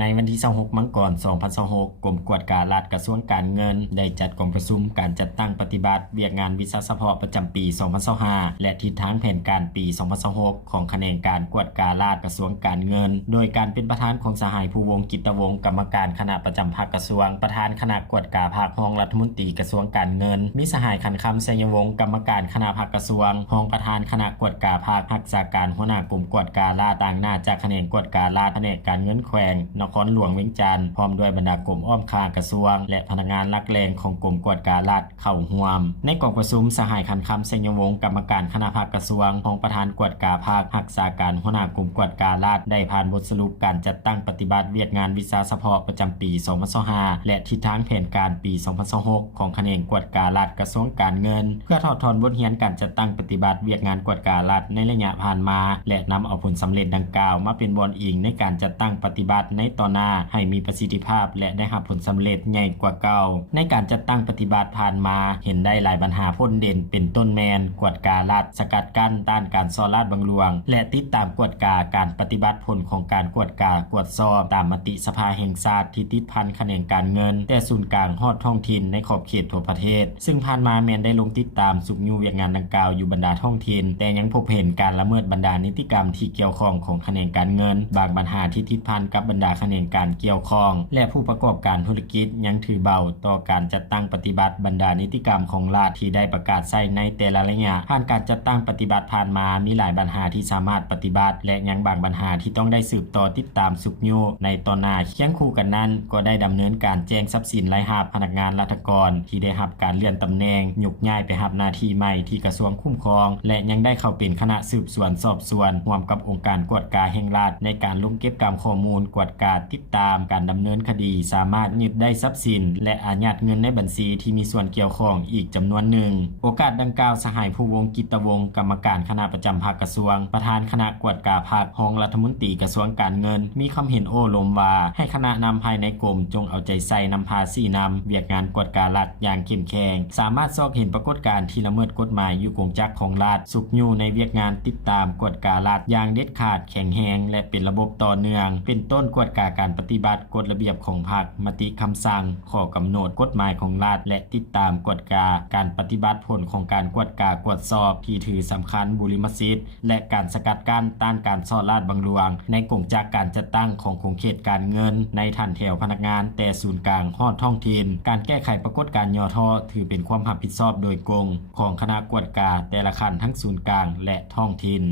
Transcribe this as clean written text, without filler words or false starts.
ในวันที่26มังกร2026กรมกวดการรัฐกระทรวงการเงินได้จัดกองประชุมการจัดตั้งปฏิบัติเวียกงานวิชาเฉพาะประจำปี2025และทิศทางแผนการปี2026ของแขนงการกวดการรัฐกระทรวงการเงินโดยการเป็นประธานของสหายภูวงศ์กิตวงศ์กรรมการคณะประจำภาคกระทรวงประธานคณะกวดการภาครองรัฐมนตรีกระทรวงการเงินมีสหายคันคำไสยวงศ์กรรมการคณะภาคกระทรวงรองประธานคณะกวดการภาครักษาการหัวหน้ากรมกวดการรัฐต่างหน้าจากแขนงกวดการรัฐแผนกการเงินแขวงนครหลวงเวียงจันทน์พร้อมด้วยบรรดากรมอ้อมค้ากระทรวงและพนักงานหลักแหล่งของกรมกวดการรัฐเข้าร่วมในกองประชุมสหายคันคำไสยวงศ์กรรมการคณะภาคกระทรวงรองประธานกวดการภาครักษาการหัวหน้ากรมกวดการรัฐได้ผ่านบทสรุปการจัดตั้งปฏิบัติเวียกงานวิชาเฉพาะประจำปี2025และทิศทางแผนการปี2026ของแขนงกวดการรัฐกระทรวงการเงินเพื่อถอดถอนบทเรียนการจัดตั้งปฏิบัติเวียกงานกวดการรัฐในระยะผ่านมาและนำเอาผลสำเร็จดังกล่าวมาเป็นบอนอิงในการจัดตั้งปฏิบัติในต่อหน้าให้มีประสิทธิภาพและได้รับผลสำเร็จใหญ่กว่าเก่าในการจัดตั้งปฏิบัติผ่านมาเห็นได้หลายปัญหาพ้นเด่นเป็นต้นแมนกวดการรัฐสกัดกั้นต้านการซ่อราดบังหลวงและติดตามกวดการปฏิบัติผลของการกวดกวดสอบตามมติสภาแห่งชาติที่ติดพันแขนงการเงินแต่ศูนย์กลางฮอดท้องถิ่นในขอบเขตทั่วประเทศซึ่งผ่านมาแม้นได้ลงติดตามสุกยูเวียกงานดังกล่าวอยู่บรรดาท้องถิ่นแต่ยังพบเห็นการละเมิดบรรดานิติกรรมที่เกี่ยวข้องของแขนงการเงินบางปัญหาที่ติดพันกับบรรดาแขนงการเกี่ยวข้องและผู้ประกอบการธุรกิจยังถือเบาต่อการจัดตั้งปฏิบัติบรรดานิติกรรมของรัฐที่ได้ประกาศใช้ในแต่ละระยะผ่านการจัดตั้งปฏิบัติผ่านมามีหลายปัญหาที่สามารถปฏิบัติและยังบางปัญหาที่ต้องได้สืบต่อติดตามสุกยูในตอนหน้าเคียงคู่กันนั้นก็ได้ดำเนินการแจ้งทรัพย์สินรายรับพนักงานราชการที่ได้รับการเลื่อนตำแหน่งยกย้ายไปรับหน้าที่ใหม่ที่กระทรวงคุ้มครองและยังได้เข้าเป็นคณะสืบสวนสอบสวนร่วมกับองค์การกวดการแห่งรัฐในการลงเก็บกรรมข้อมูลกวดการติดตามการดำเนินคดีสามารถยึดได้ทรัพย์สินและอายัดเงินในบัญชีที่มีส่วนเกี่ยวข้องอีกจำนวนหนึ่งโอกาสดังกล่าวสหายภูวงศ์กิตวงศ์กรรมการคณะประจำภาคกระทรวงประธานคณะกวดการภาครองรัฐมนตรีกระทรวงการเงินมีความเห็นโอ้ลมว่าให้คณะนำภายในกรมจงเอาใจใส่นำพาสีนำเวียกงานกวดการรัฐอย่างเข้มแข็งสามารถซอกเห็นปรากฏการณ์ที่ละเมิดกฎหมายอยู่กงจักรของรัฐสุกอยู่ในเวียกงานติดตามกวดการรัฐอย่างเด็ดขาดแข็งแรงและเป็นระบบต่อเนื่องเป็นต้นกวดการปฏิบัติกฎระเบียบของพรรคมติคำสั่งข้อกำหนดกฎหมายของรัฐและติดตามกวดการปฏิบัติผลของการกวดกวดสอบที่ถือสำคัญบุริมสิทธิ์และการสกัดกั้นต้านการซ่อราดบังหลวงในกงจักรการจัดตั้งของคงเขตการเงินในทันแถวพนักงานแต่ศูนย์กลางฮอดท้องถิ่นการแก้ไขปรากฏการณ์ย่อท่อถือเป็นความรับผิดชอบโดยกงของคณะกวดการแต่ละขั้นทั้งศูนย์กลางและท้องถิ่น